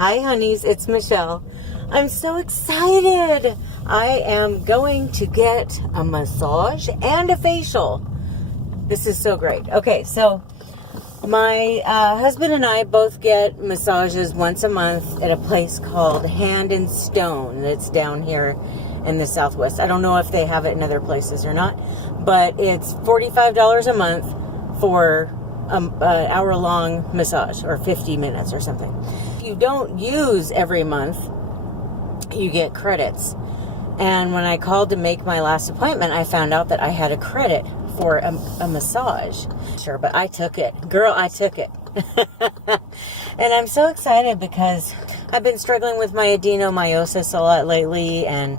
Hi honeys, it's Michelle. I'm so excited. I am going to get a massage and a facial. This is so great. Okay, so my husband and I both get massages once a month at a place called Hand and Stone that's down here in the Southwest. I don't know if they have it in other places or not, but it's $45 a month for an hour-long massage, or 50 minutes or something. If you don't use every month, you get credits. And when I called to make my last appointment, I found out that I had a credit for a massage. Sure, but I took it. Girl, I took it. And I'm so excited because I've been struggling with my adenomyosis a lot lately, and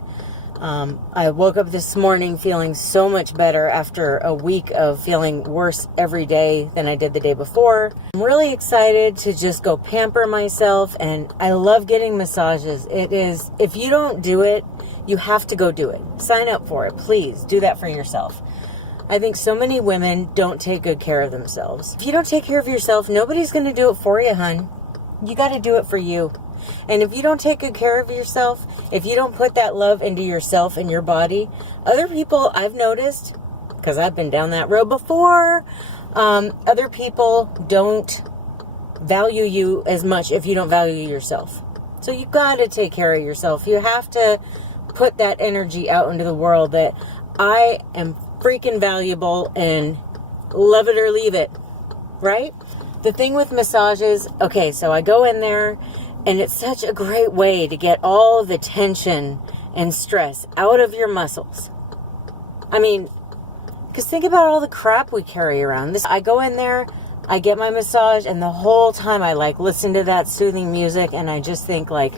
I woke up this morning feeling so much better after a week of feeling worse every day than I did the day before. I'm really excited to just go pamper myself, and I love getting massages. It is, if you don't do it, you have to go do it. Sign up for it. Please do that for yourself. I think so many women don't take good care of themselves. If you don't take care of yourself, nobody's going to do it for you, hun. You got to do it for you. And if you don't take good care of yourself, if you don't put that love into yourself and your body, other people, I've noticed, because I've been down that road before, other people don't value you as much if you don't value yourself. So you got to take care of yourself. You have to put that energy out into the world that I am freaking valuable and love it or leave it, right? The thing with massages, okay, so I go in there, and it's such a great way to get all the tension and stress out of your muscles. I mean, because think about all the crap we carry around. I go in there, I get my massage, and the whole time I listen to that soothing music, and I just think I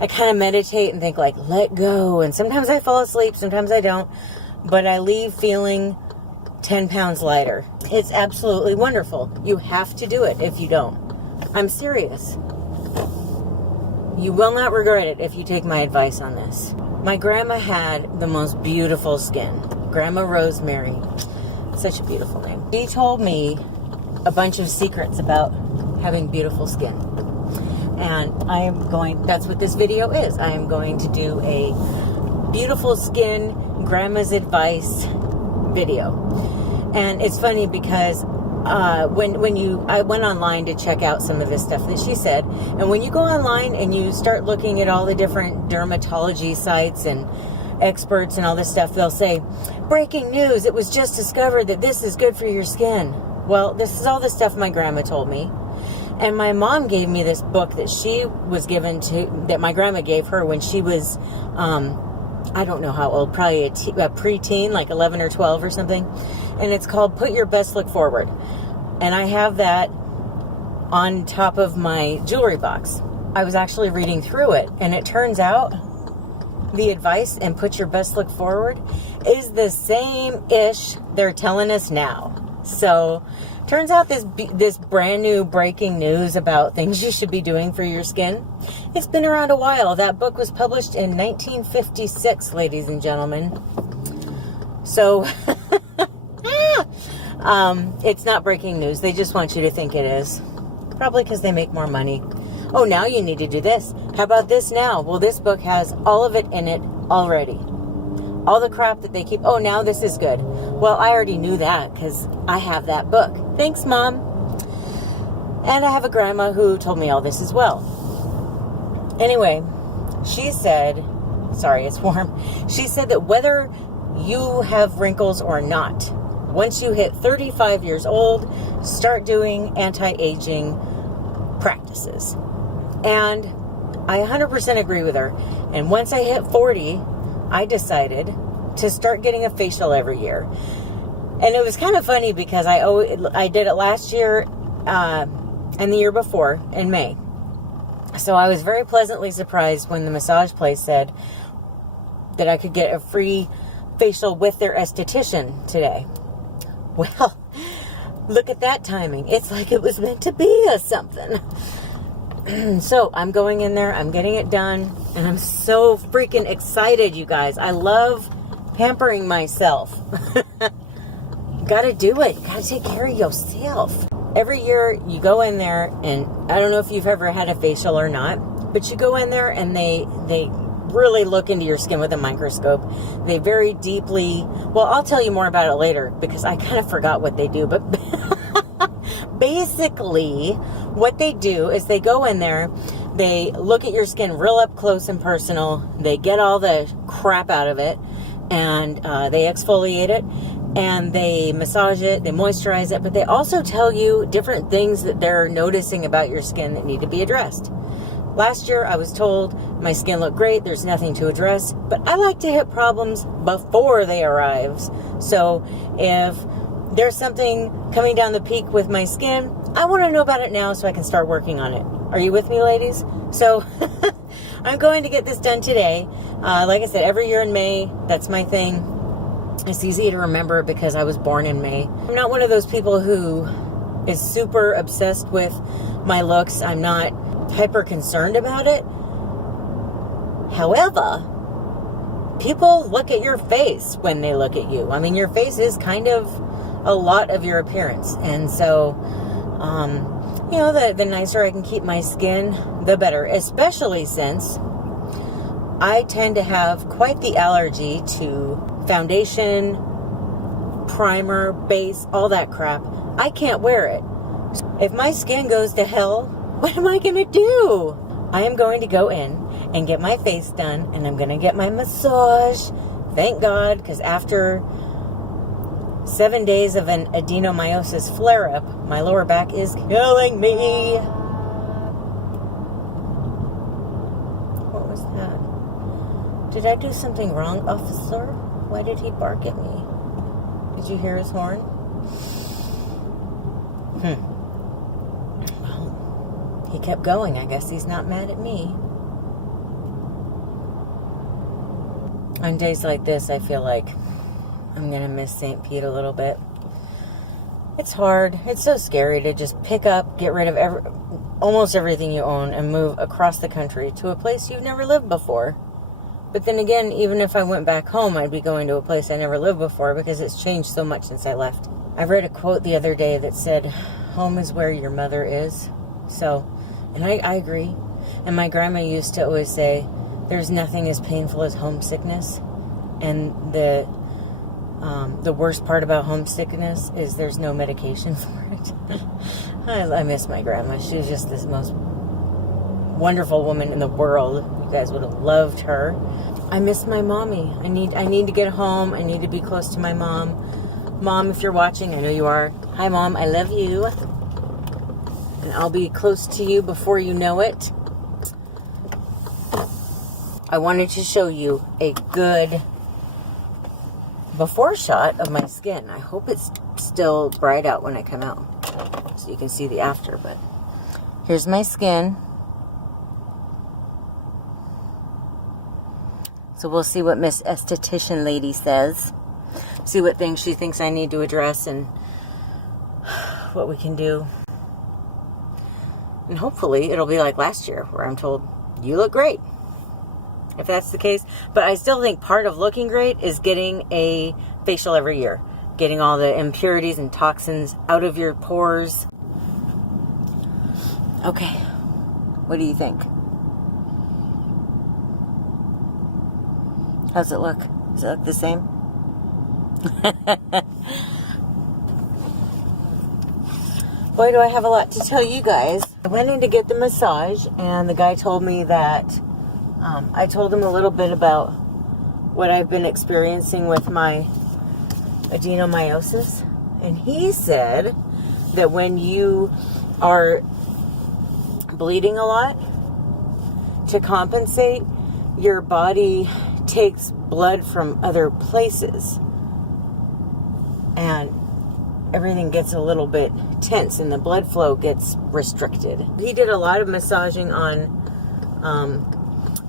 kind of meditate and think let go. And sometimes I fall asleep, sometimes I don't, but I leave feeling 10 pounds lighter. It's absolutely wonderful. You have to do it if you don't. I'm serious. You will not regret it if you take my advice on this. My grandma had the most beautiful skin. Grandma Rosemary. Such a beautiful name. She told me a bunch of secrets about having beautiful skin. And that's what this video is. I am going to do a beautiful skin, grandma's advice video. And it's funny because I went online to check out some of this stuff that she said, and when you go online and you start looking at all the different dermatology sites and experts and all this stuff, they'll say, breaking news, it was just discovered that this is good for your skin. Well, this is all the stuff my grandma told me. And my mom gave me this book that she was that my grandma gave her when she was, I don't know how old, probably a preteen, 11 or 12 or something. And it's called Put Your Best Look Forward. And I have that on top of my jewelry box. I was actually reading through it, and it turns out the advice and Put Your Best Look Forward is the same-ish they're telling us now. So turns out this brand new breaking news about things you should be doing for your skin, it's been around a while. That book was published in 1956, ladies and gentlemen. So it's not breaking news. They just want you to think it is. Probably because they make more money. Oh, now you need to do this. How about this now? Well, this book has all of it in it already. All the crap that they keep. Oh, now this is good. Well, I already knew that because I have that book. Thanks, Mom. And I have a grandma who told me all this as well. Anyway, she said, sorry, it's warm. She said that whether you have wrinkles or not, once you hit 35 years old, start doing anti-aging practices. And I 100% agree with her. And once I hit 40, I decided to start getting a facial every year. And it was kind of funny because I did it last year and the year before in May. So I was very pleasantly surprised when the massage place said that I could get a free facial with their esthetician today. Well, look at that timing. It's like it was meant to be or something. So I'm going in there, I'm getting it done, and I'm so freaking excited, you guys. I love pampering myself. Gotta do it. Gotta take care of yourself. Every year you go in there, and I don't know if you've ever had a facial or not, But you go in there and they really look into your skin with a microscope. They very deeply, well, I'll tell you more about it later because I kind of forgot what they do, but basically what they do is they go in there, they look at your skin real up close and personal, they get all the crap out of it, and they exfoliate it, and they massage it, they moisturize it, but they also tell you different things that they're noticing about your skin that need to be addressed. Last year, I was told my skin looked great, there's nothing to address, but I like to hit problems before they arrive. So if there's something coming down the peak with my skin, I want to know about it now so I can start working on it. Are you with me, ladies? So I'm going to get this done today. Like I said, every year in May, that's my thing. It's easy to remember because I was born in May. I'm not one of those people who is super obsessed with my looks. I'm not hyper concerned about it. However, people look at your face when they look at you. I mean, your face is kind of a lot of your appearance. And so, you know, the nicer I can keep my skin, the better. Especially since I tend to have quite the allergy to foundation, primer, base, all that crap. I can't wear it. If my skin goes to hell, what am I going to do? I am going to go in and get my face done, and I'm going to get my massage. Thank God, because after 7 days of an adenomyosis flare-up, my lower back is killing me. What was that? Did I do something wrong, officer? Why did he bark at me? Did you hear his horn? Well, he kept going. I guess he's not mad at me. On days like this, I feel like I'm going to miss St. Pete a little bit. It's hard. It's so scary to just pick up, get rid of almost everything you own and move across the country to a place you've never lived before. But then again, even if I went back home, I'd be going to a place I never lived before because it's changed so much since I left. I read a quote the other day that said, home is where your mother is. So, and I agree. And my grandma used to always say, there's nothing as painful as homesickness. And the worst part about homesickness is there's no medication for it. I miss my grandma. She was just this most wonderful woman in the world. You guys would have loved her. I miss my mommy. I need to get home. I need to be close to my mom. Mom, if you're watching, I know you are. Hi, Mom. I love you. And I'll be close to you before you know it. I wanted to show you a good before shot of my skin. I hope it's still bright out when I come out so you can see the after, but here's my skin. So we'll see what Miss Esthetician Lady says. See what things she thinks I need to address and what we can do. And hopefully it'll be like last year where I'm told, you look great. If that's the case. But I still think part of looking great is getting a facial every year. Getting all the impurities and toxins out of your pores. Okay. What do you think? How's it look? Does it look the same? Boy, do I have a lot to tell you guys. I went in to get the massage, and the guy told me that I told him a little bit about what I've been experiencing with my adenomyosis. And he said that when you are bleeding a lot, to compensate, your body takes blood from other places. And everything gets a little bit tense and the blood flow gets restricted. He did a lot of massaging on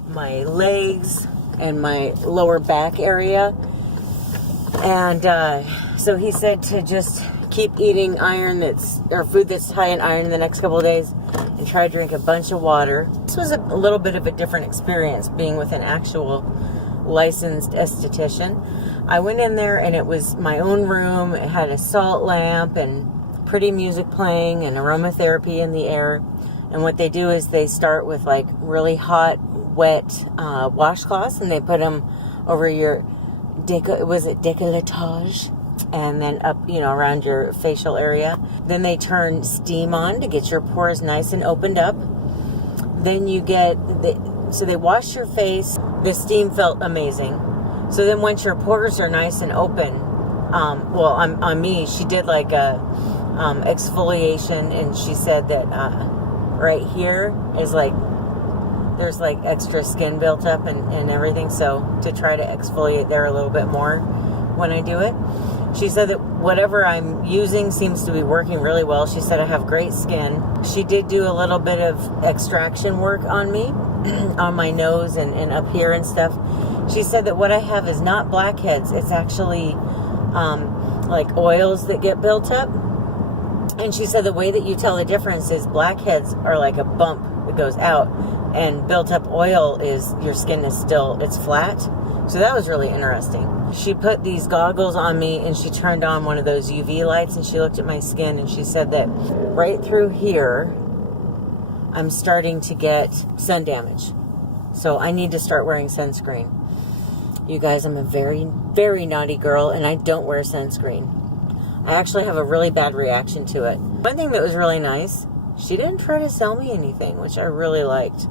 my legs and my lower back area. And so he said to just keep eating food that's high in iron in the next couple of days and try to drink a bunch of water. This was a little bit of a different experience being with an actual licensed esthetician. I went in there and it was my own room. It had a salt lamp and pretty music playing and aromatherapy in the air. And what they do is they start with like really hot, wet washcloths, and they put them over your décolletage, and then up, you know, around your facial area. Then they turn steam on to get your pores nice and opened up. Then you get, so they wash your face. The steam felt amazing. So then once your pores are nice and open, well, on me, she did like a exfoliation, and she said that right here is like, there's like extra skin built up and everything, so to try to exfoliate there a little bit more when I do it. She said that whatever I'm using seems to be working really well. She said I have great skin. She did do a little bit of extraction work on me, on my nose and up here and stuff. She said that what I have is not blackheads. It's actually like oils that get built up. And she said the way that you tell the difference is blackheads are like a bump that goes out, and built up oil is your skin is still, it's flat. So that was really interesting. She put these goggles on me, and she turned on one of those UV lights, and she looked at my skin, and she said that right through here I'm starting to get sun damage. So I need to start wearing sunscreen. You guys, I'm a very, very naughty girl, and I don't wear sunscreen. I actually have a really bad reaction to it. One thing that was really nice, she didn't try to sell me anything, which I really liked.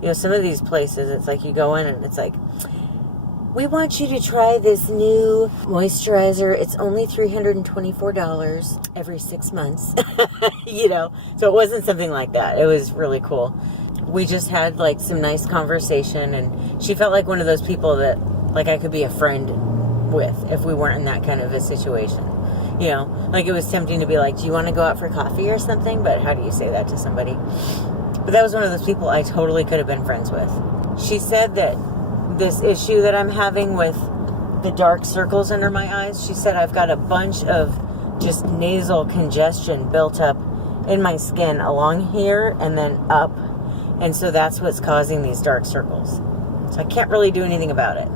You know, some of these places, it's like you go in and it's like, we want you to try this new moisturizer. It's only $324 every 6 months. You know, so it wasn't something like that. It was really cool. We just had like some nice conversation, and she felt like one of those people that like I could be a friend with if we weren't in that kind of a situation. You know, like it was tempting to be like, do you want to go out for coffee or something? But how do you say that to somebody? But that was one of those people I totally could have been friends with. She said that this issue that I'm having with the dark circles under my eyes, she said I've got a bunch of just nasal congestion built up in my skin along here and then up. And so that's what's causing these dark circles. So I can't really do anything about it,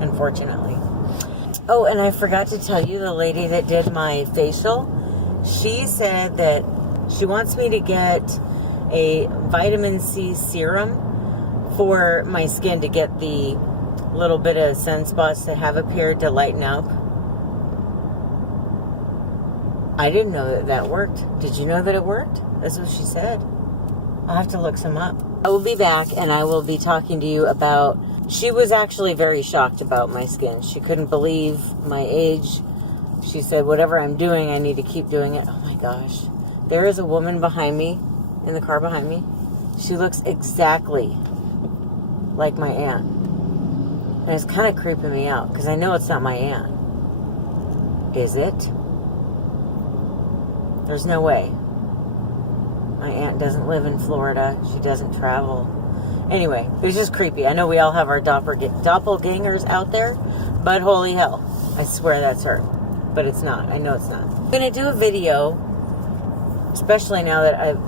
unfortunately. Oh, and I forgot to tell you, the lady that did my facial, she said that she wants me to get a vitamin C serum for my skin to get the little bit of sunspots that have appeared to lighten up. I didn't know that that worked. Did you know that it worked? That's what she said. I'll have to look some up. I will be back, and I will be talking to you about... She was actually very shocked about my skin. She couldn't believe my age. She said, whatever I'm doing, I need to keep doing it. Oh my gosh. There is a woman behind me, in the car behind me. She looks exactly like my aunt. And it's kind of creeping me out, because I know it's not my aunt. Is it? There's no way. My aunt doesn't live in Florida. She doesn't travel. Anyway, it was just creepy. I know we all have our doppelgangers out there, but holy hell, I swear that's her. But it's not. I know it's not. I'm going to do a video, especially now that I've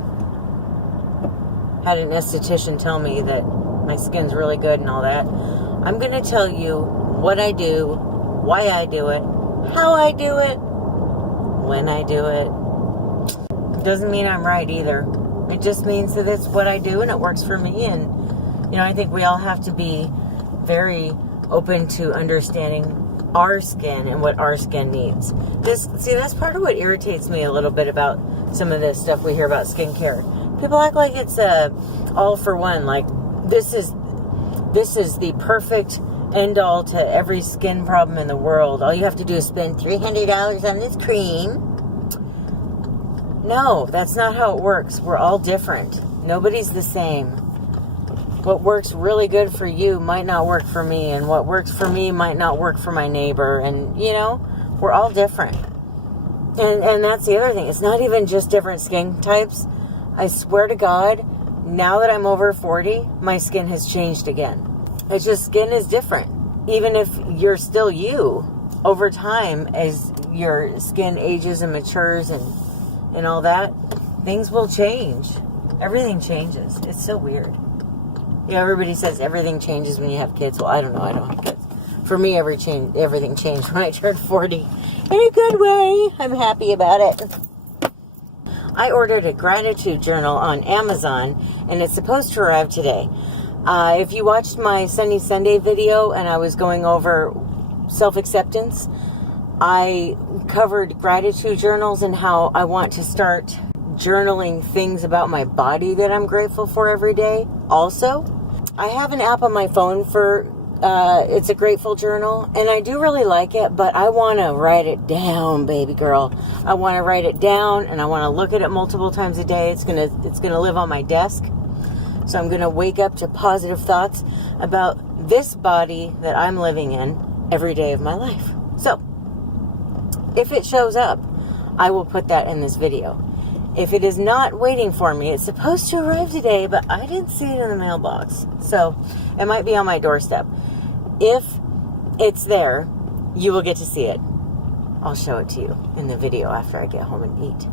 had an esthetician tell me that my skin's really good and all that. I'm going to tell you what I do, why I do it, how I do it, when I do it. It doesn't mean I'm right either. It just means that it's what I do and it works for me. And, you know, I think we all have to be very open to understanding our skin and what our skin needs. See, that's part of what irritates me a little bit about some of this stuff we hear about skincare. People act like it's all for one. Like, this is the perfect end all to every skin problem in the world. All you have to do is spend $300 on this cream. No, that's not how it works. We're all different. Nobody's the same. What works really good for you might not work for me, and what works for me might not work for my neighbor. And, you know, we're all different. And that's the other thing. It's not even just different skin types. I swear to God, now that I'm over 40, my skin has changed again. It's just skin is different. Even if you're still you, over time, as your skin ages and matures and all that, things will change. Everything changes. It's so weird. Yeah, everybody says everything changes when you have kids. Well, I don't know. I don't have kids. For me, everything changed when I turned 40. In a good way. I'm happy about it. I ordered a gratitude journal on Amazon, and it's supposed to arrive today. If you watched my Sunny Sunday video and I was going over self-acceptance, I covered gratitude journals and how I want to start journaling things about my body that I'm grateful for every day. Also, I have an app on my phone for it's a grateful journal, and I do really like it, but I want to write it down, baby girl. I want to write it down, and I want to look at it multiple times a day. It's gonna live on my desk, so I'm gonna wake up to positive thoughts about this body that I'm living in every day of my life. So, if it shows up, I will put that in this video. If it is not waiting for me, it's supposed to arrive today, but I didn't see it in the mailbox, so it might be on my doorstep. If it's there, you will get to see it. I'll show it to you in the video after I get home and eat.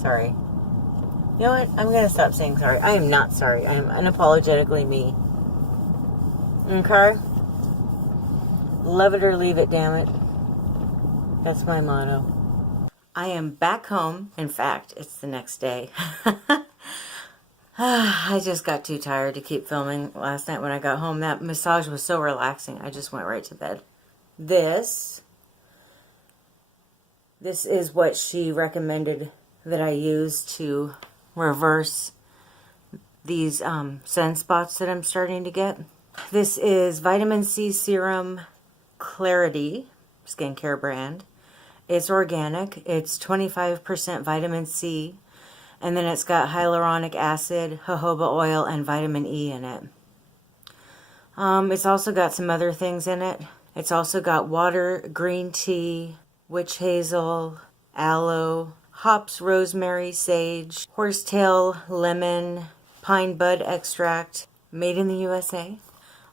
Sorry. You know what? I'm going to stop saying sorry. I am not sorry. I am unapologetically me. Okay? Love it or leave it, damn it. That's my motto. I am back home. In fact, it's the next day. I just got too tired to keep filming last night when I got home. That massage was so relaxing. I just went right to bed. This is what she recommended that I use to reverse these sunspots that I'm starting to get. This is Vitamin C Serum Clarity skincare brand. It's organic. It's 25% vitamin C. And then it's got hyaluronic acid, jojoba oil, and vitamin E in it. It's also got some other things in it. It's also got water, green tea, witch hazel, aloe, hops, rosemary, sage, horsetail, lemon, pine bud extract, made in the USA.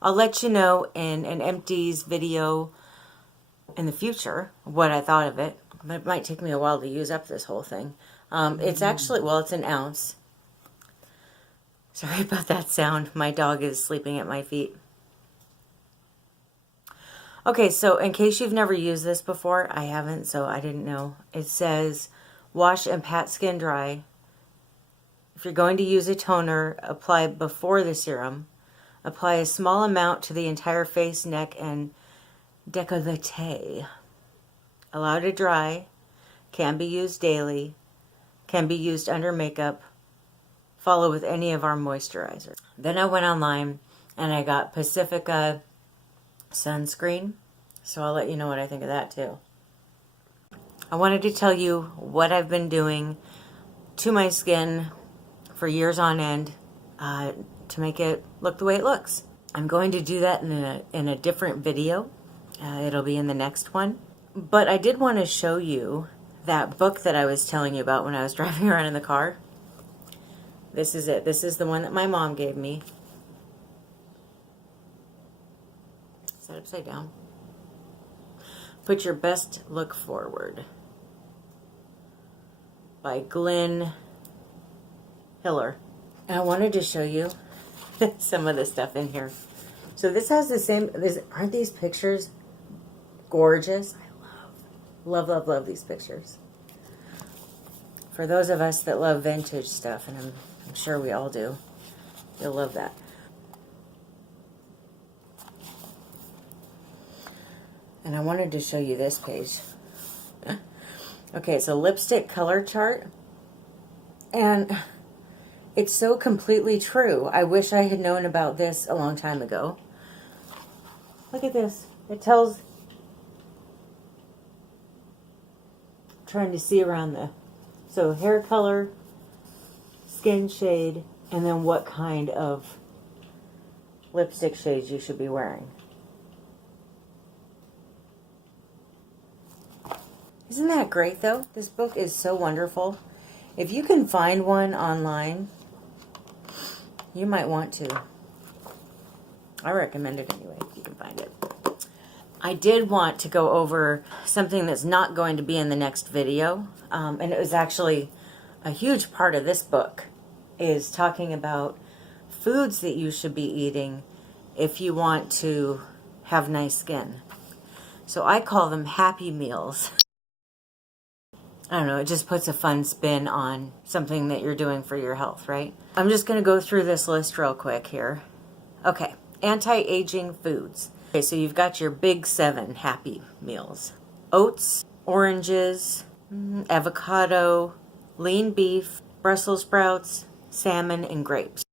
I'll let you know in an empties video in the future what I thought of it. But it might take me a while to use up this whole thing. It's actually, well, it's an ounce. Sorry about that sound. My dog is sleeping at my feet. Okay, so in case you've never used this before, I haven't, so I didn't know. It says, wash and pat skin dry. If you're going to use a toner, apply before the serum. Apply a small amount to the entire face, neck, and décolleté. Allow to dry. Can be used daily. Can be used under makeup. Follow with any of our moisturizers. Then I went online and I got Pacifica sunscreen. So I'll let you know what I think of that too. I wanted to tell you what I've been doing to my skin for years on end to make it look the way it looks. I'm going to do that in a different video. It'll be in the next one. But I did want to show you that book that I was telling you about when I was driving around in the car. This is it. This is the one that my mom gave me. Is that upside down? Put Your Best Look Forward by Glenn Hiller. And I wanted to show you some of the stuff in here. So this has the same, aren't these pictures gorgeous? Love, love, love these pictures. For those of us that love vintage stuff, and I'm sure we all do, you'll love that. And I wanted to show you this page. Okay, it's a lipstick color chart. And it's so completely true. I wish I had known about this a long time ago. Look at this. It tells... trying to see around so hair color, skin shade, and then what kind of lipstick shades you should be wearing. Isn't that great though? This book is so wonderful. If you can find one online, you might want to. I recommend it anyway if you can find it. I did want to go over something that's not going to be in the next video, and it was actually a huge part of this book, is talking about foods that you should be eating if you want to have nice skin. So I call them happy meals. I don't know, it just puts a fun spin on something that you're doing for your health, right? I'm just going to go through this list real quick here. Okay, anti-aging foods. Okay, so you've got your big 7 happy meals. Oats, oranges, avocado, lean beef, Brussels sprouts, salmon, and grapes.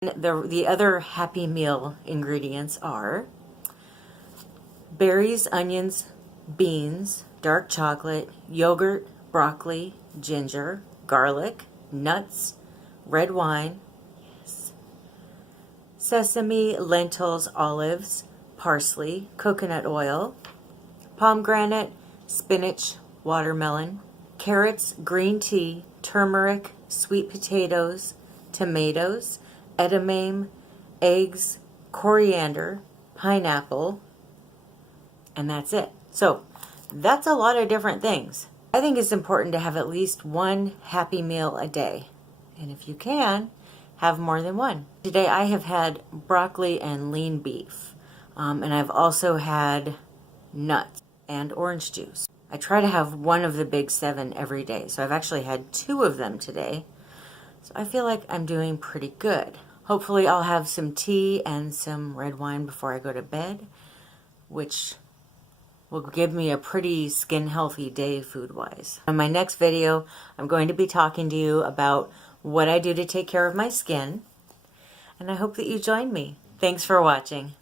The other happy meal ingredients are berries, onions, beans, dark chocolate, yogurt, broccoli, ginger, garlic, nuts, red wine, yes, sesame, lentils, olives, parsley, coconut oil, pomegranate, spinach, watermelon, carrots, green tea, turmeric, sweet potatoes, tomatoes, edamame, eggs, coriander, pineapple, and that's it. So that's a lot of different things. I think it's important to have at least one happy meal a day. And if you can, have more than one. Today I have had broccoli and lean beef. And I've also had nuts and orange juice. I try to have one of the big 7 every day. So I've actually had 2 of them today. So I feel like I'm doing pretty good. Hopefully I'll have some tea and some red wine before I go to bed, which will give me a pretty skin healthy day food-wise. In my next video, I'm going to be talking to you about what I do to take care of my skin, and I hope that you join me. Thanks for watching.